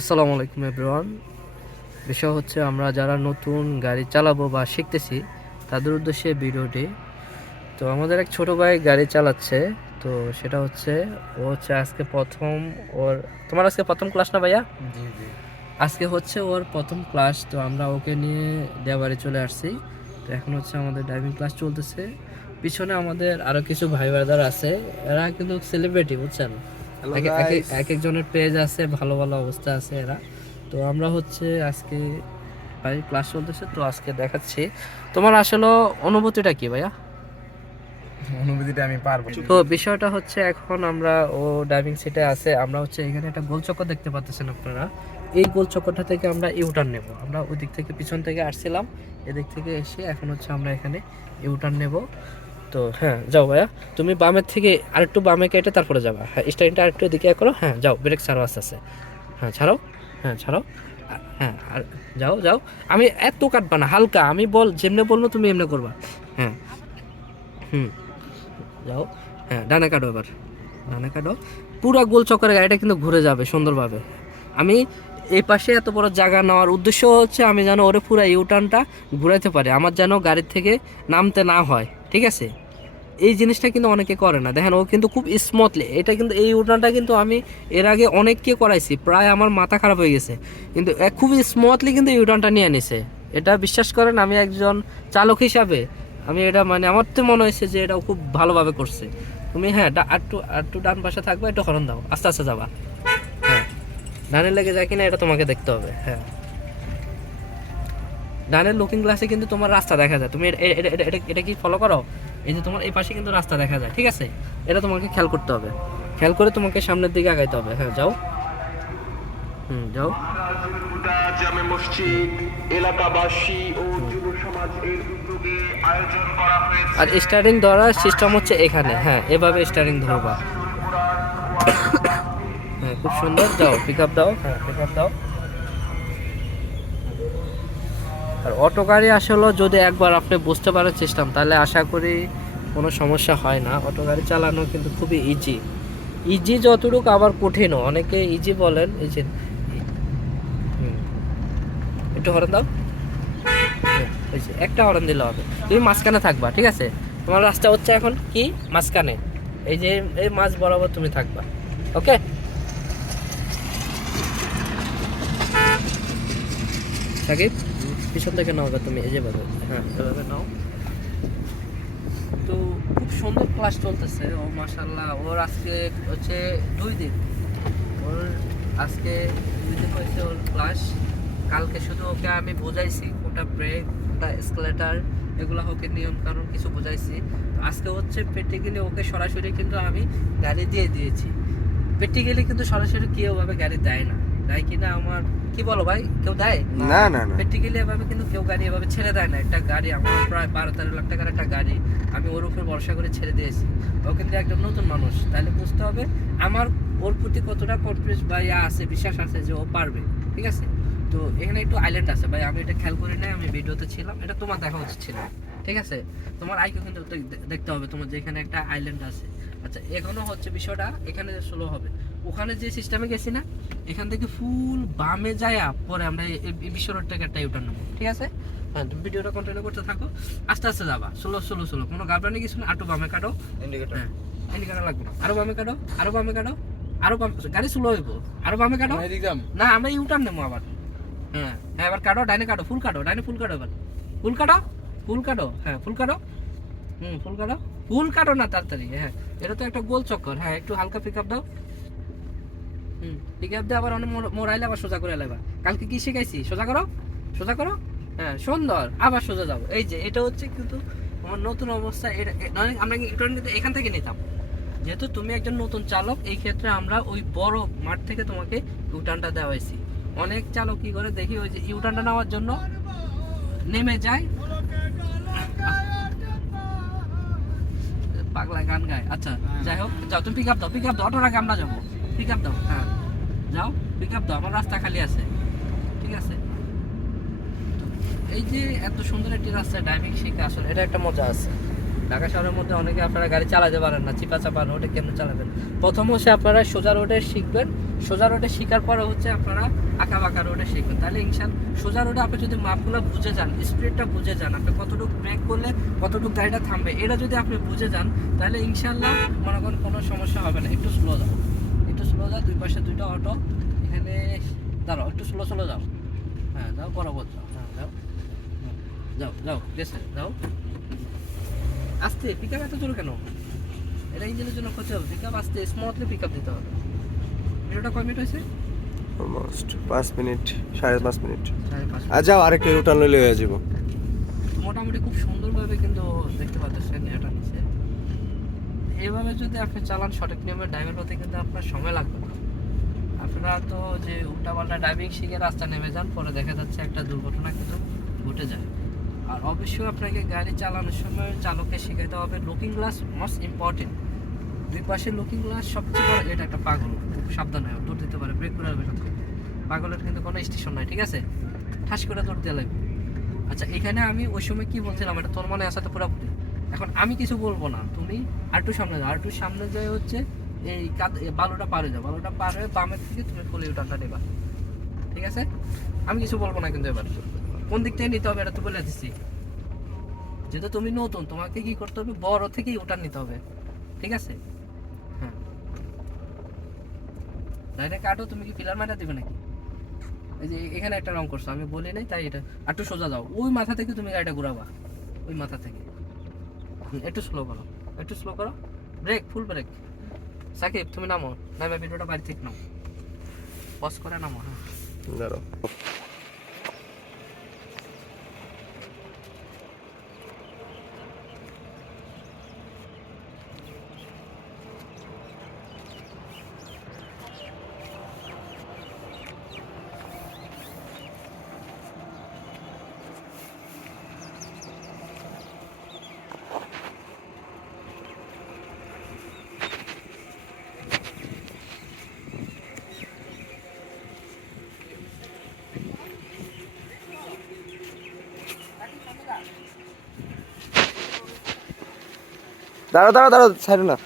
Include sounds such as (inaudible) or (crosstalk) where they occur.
আসসালামু আলাইকুম এভরিওয়ান। বিষয় হচ্ছে আমরা যারা নতুন গাড়ি চালাবো বা শিখতেছি তাদের উদ্দেশ্যে ভিডিওটি। তো আমাদের এক ছোট ভাই গাড়ি চালাচ্ছে তো সেটা হচ্ছে ও হচ্ছে আজকে প্রথম ওর তোমার আজকে প্রথম ক্লাস না ভাইয়া? জি জি। আজকে হচ্ছে ওর প্রথম ক্লাস তো আমরা ওকে নিয়ে দেওয়ারে চলে আসছি। তো এখন হচ্ছে আমাদের ড্রাইভিং ক্লাস চলতেছে। পিছনে আমাদের আরও কিছু ভাই ব্রাদার আছে এরা কিন্তু সেলিব্রিটি বুঝছেন? এক- একজনের পেজ আছে ভালো ভালো অবস্থা আছে এরা। তো আমরা হচ্ছে আজকে ভাই ক্লাস চলতেছে তো আজকে দেখাচ্ছি। তোমার আসলে অনুভূতিটা কি ভাইয়া? অনুভূতিটা আমি পারব। তো বিষয়টা হচ্ছে এখন আমরা ও ড্রাইভিং সিটে আছে আমরা হচ্ছে এখানে একটা গোল চক্কর দেখতে পাচ্ছেন আপনারা। এই গোল চক্করটা থেকে আমরা ইউটার্ন নেব। আমরা ওই দিক থেকে পিছন থেকে আসছিলাম এদিক থেকে এসে এখন হচ্ছে আমরা এখানে ইউটার্ন নেব। তো হ্যাঁ যাও ভাইয়া। তুমি বামের থেকে আরেকটু বামে কেটে তারপরে যাবা। হ্যাঁ স্টাইনটা আরেকটু এদিকে করো। হ্যাঁ যাও, ব্রেক ছাড়ো আস্তে আস্তে। হ্যাঁ ছাড়ো হ্যাঁ ছাড়ো হ্যাঁ আর যাও যাও। আমি এত কাটবা না, হালকা। আমি বল, যেমনে বলব তুমি এমনি করবা। হ্যাঁ। হুম। যাও। হ্যাঁ ডানে কাটো এবার। ডানে কাটো। পুরো গোল চক্করে গাড়িটা কিন্তু ঘুরে যাবে সুন্দরভাবে। আমি এই পাশে এত বড় জায়গা নেওয়ার উদ্দেশ্য হচ্ছে আমি যেন ওরে পুরো ইউটার্নটা ঘুরাইতে পারি। আমার যেন গাড়ির থেকে নামতে না হয়। ঠিক আছে? এই জিনিসটা কিন্তু অনেকে করে না। দেখেন, ও কিন্তু খুব স্মুথলি এটা কিন্তু এই ইউটার্নটা কিন্তু আমি এর আগে অনেককে করাইছি, প্রায় আমার মাথা খারাপ হয়ে গেছে। কিন্তু খুব স্মুথলি কিন্তু ইউটার্নটা নিয়ে নিছে। এটা বিশ্বাস করেন, আমি একজন চালক হিসাবে, আমি এটা মানে আমার তো মনে হয়েছে যে এটা খুব ভালোভাবে করছে। তুমি হ্যাঁ আটটু আটটু ডান পাশে থাকবে, একটু হরন দাও, আস্তে আস্তে যাবা। হ্যাঁ ডানে লেগে যায় কিনা এটা তোমাকে দেখতে হবে হ্যাঁ। ডানের লুকিং গ্লাসে কিন্তু তোমার রাস্তা দেখা যায়। তুমি এটা- এটা কি ফলো করো? এই যে তোমার এই পাশে কিন্তু রাস্তা দেখা যায় ঠিক আছে? এটা তোমাকে খেয়াল করতে হবে। খেয়াল করে তোমাকে সামনের দিকে আগাইতে হবে। হ্যাঁ যাও। হুম যাও। জামে মসজিদ এলাকাবাসী ও যুব সমাজ এর উদ্যোগে আয়োজন করা হয়েছে। আর স্টারিং ধরার সিস্টেম হচ্ছে এখানে। হ্যাঁ এভাবে স্টারিং ধরবা। (coughs) হ্যাঁ খুব সুন্দর। যাও পিক আপ দাও। হ্যাঁ পিক আপ দাও। আর অটো গাড়ি আসলে যদি একবার আপনি বুঝতে পারার চেষ্টা তাহলে আশা করি কোনো সমস্যা হয় না। অটো গাড়ি চালানো কিন্তু খুবই ইজি ইজি যতটুকু আবার কঠিনও। অনেকে ইজি বলেন এই যে একটু হরণ দাও। হ্যাঁ, একটা হরণ দিলে হবে। তুমি মাঝখানে থাকবা ঠিক আছে? তোমার রাস্তা হচ্ছে এখন কি? মাঝখানে। এই যে এই মাঝ বরাবর তুমি থাকবা। ওকে? সাকিব? পিছন থেকে নাও তুমি, এই যে ভাবে হ্যাঁ। নাও। তো খুব সুন্দর ক্লাস চলতেছে, ও মাশাল্লাহ ওর আজকে হচ্ছে দুই দিন। ওর আজকে দুই দিন হয়েছে ওর ক্লাস কালকে শুধু ওকে আমি বোঝাইছি কোনটা ব্রেক কোনটা এসকেলেটার এগুলো ওকে নিয়ম কানুন কিছু বোঝাইছি। আজকে হচ্ছে প্র্যাকটিক্যালি ওকে সরাসরি কিন্তু আমি গাড়ি দিয়ে দিয়েছি। প্র্যাকটিক্যালি কিন্তু সরাসরি কেউ ভাবে গাড়ি দেয় না। দেয় কিনা আমার কি বলো ভাই কেউ দেয়? না না না। প্র্যাকটিক্যালি এভাবে কিন্তু কেউ গাড়ি এভাবে ছেড়ে দেয় না। একটা গাড়ি আমার প্রায় বারো তেরো লাখ টাকার একটা গাড়ি আমি ওর উপর ভরসা করে ছেড়ে দিয়েছি। ও কিন্তু একজন নতুন মানুষ। তাহলে বুঝতে হবে আমার ওর প্রতি কতটা কনফিডেন্স বা ইয়া আছে বিশ্বাস আছে যে ও পারবে ঠিক আছে? তো এখানে একটু আইল্যান্ড আছে। ভাই আমি এটা খেয়াল করি নাই আমি ভিডিওতে ছিলাম এটা তোমার দেখা উচিত ছিল ঠিক আছে? তোমার আইকে কিন্তু দেখতে হবে তোমার যে এখানে একটা আইল্যান্ড আছে। আচ্ছা এখনও হচ্ছে বিষয়টা এখানে স্লো হবে। ওখানে যে সিস্টেমে গেছি না এখান থেকে ফুল বামে যায়া পরে আমরা বিশ্ব রোড থেকে একটা ইউটার্ন নেব ঠিক আছে? হ্যাঁ তুমি ভিডিওটা কন্টিনিউ করতে থাকো আস্তে আস্তে যাবা স্লো স্লো স্লো কোনো গাবরানি কিছু না আটু বামে কাটো। ইন্ডিকেটর হ্যাঁ ইন্ডিকেটার লাগবে না আরও বামে কাটো আরও বামে কাটো আরও বামে গাড়ি স্লো হইব আরও বামে কাটো। না আমরা ইউটার্ন নেব আবার। হ্যাঁ হ্যাঁ এবার কাটো ডাইনে কাটো ফুল কাটো ডাইনে ফুল কাটো এবার। ফুল কাটো? ফুল কাটো? হ্যাঁ ফুল কাটো। হুম ফুল কাটো। ফুল কাটো না তাড়াতাড়ি হ্যাঁ। এটা তো একটা গোল চক্কর হ্যাঁ একটু হালকা পিক আপ দাও। হুম। পিক আপ দিয়ে আবার অনেক মোড়াইলে আবার সোজা করে এলাবা কালকে কি শিখাইছি? সোজা করো? সোজা করো? হ্যাঁ সুন্দর। আবার সোজা যাব এই যে এটা হচ্ছে কিন্তু আমার নতুন অবস্থা। এটা আমরা ইউটার্ন কিন্তু এখান থেকে নিতাম। যেহেতু তুমি একজন নতুন চালক এই ক্ষেত্রে আমরা ওই বড় মাঠ থেকে তোমাকে ইউটার্নটা দেওয়া হয়েছি অনেক চালক কি করে? দেখি ওই যে ইউটার্নটা নেওয়ার জন্য নেমে যায়। পাগলা গান গায়। আচ্ছা যাই হোক যাও তুমি পিক আপ দাও পিক আপ দাও। আগে আমরা যাব। পিক আপ দাও। হ্যাঁ। যাও পিক আপ দাও, আমার রাস্তা খালি আছে। ঠিক আছে? এই যে এত সুন্দর একটি রাস্তা ড্রাইভিং শিখে আসলে, এটা একটা মজা আছে। ঢাকা শহরের মধ্যে অনেকে আপনারা গাড়ি চালাতে পারেন না, চিপা চাপা রোডে কেমন চালাবেন? প্রথম হচ্ছে আপনারা সোজা রোডে শিখবেন। সোজা রোডে শেখার পরে হচ্ছে আপনারা আঁকা বাঁকা রোডে শিখবেন। তাহলে ইনশাল সোজা রোডে আপনি যদি মাপগুলো বুঝে যান স্পিডটা বুঝে যান, আপনি কতটুকু ব্রেক করলে কতটুকু গাড়িটা থামবে, এটা যদি আপনি বুঝে যান, তাহলে ইনশাল্লাহ মনে করেন কোনো সমস্যা হবে না, একটু স্লো যাও। একটু স্লো যাও দুই পাশে দুইটা অটো এখানে দাঁড়াও একটু স্লো স্লো যাও। হ্যাঁ যাও বরাবর যাও। হ্যাঁ যাও। যাও যাও গেছে যাও। আস্তে পিক আপ এত জোর কেন? এটা ইঞ্জিনের জন্য ক্ষতি হবে। পিক আপ আস্তে স্মুথলি পিক আপ দিতে হবে। ভিডিওটা কয় মিনিট হয়েছে? অলমোস্ট পাঁচ মিনিট সাড়ে পাঁচ মিনিট আর যাও আরেকটু ইউটার্ন লইলে হয়ে যাব। মোটামুটি খুব সুন্দরভাবে কিন্তু দেখতে পাচ্ছেন এটা নিচে এইভাবে যদি আপনি চালান, সঠিক নিয়মে ড্রাইভার হতে কিন্তু আপনার সময় লাগবে না। আপনারা তো যে উল্টাপাল্টা ড্রাইভিং শিখে রাস্তা নেমে যান, পরে দেখা যাচ্ছে একটা দুর্ঘটনা কিন্তু ঘটে যায়। আর অবশ্যই আপনাকে গাড়ি চালানোর সময় চালককে শেখাতে হবে লুকিং গ্লাস মোস্ট ইম্পর্টেন্ট দুই পাশে লুকিং গ্লাস সবচেয়ে বড়, এটা একটা পাগল। সাবধান হয়, দৌড় দিতে পারে ব্রেক করে পাগলের কিন্তু কোনো স্টেশন নাই, ঠিক আছে? ঠাস করে দৌড় দিয়ে লাগবে। আচ্ছা এখানে আমি ওই সময় কি বলছিলাম, এটা তোর মনে আসাতে পুরোপুরি? এখন আমি কিছু বলব না। তুমি আরটু সামনে যাও। আরটু সামনে যায় হচ্ছে এই বালুটা পার হয়ে যাও। বালুটা পার হয়ে বামের থেকে তুমি ফুলে ইউটারটা নেবা। ঠিক আছে? আমি কিছু বলব না কিন্তু এবার। কোন দিক থেকে নিতে হবে এটা তো বলে দিচ্ছি। যেহেতু তুমি নতুন, তোমাকে কি করতে হবে? বড় থেকেই ওটা নিতে হবে। ঠিক আছে? হ্যাঁ। লাইনে কাটো, তুমি কি পিলার মারা দিবে নাকি? এই যে এখানে একটা রং করছ, আমি বলি নাই, তাই এটা আর একটু সোজা যাও। ওই মাথা থেকে তুমি গাড়িটা ঘুরাবা। ওই মাথা থেকে। একটু স্লো করো, একটু স্লো করো। ব্রেক ফুল ব্রেক সাকিব, তুমি নামো, নামে ভিডিওটা বাড়ি থেকে নাও পজ করে নামো হ্যাঁ। দাঁড়াও দাঁড়াও দাঁড়াও দাঁড়াও ছাড়ো না।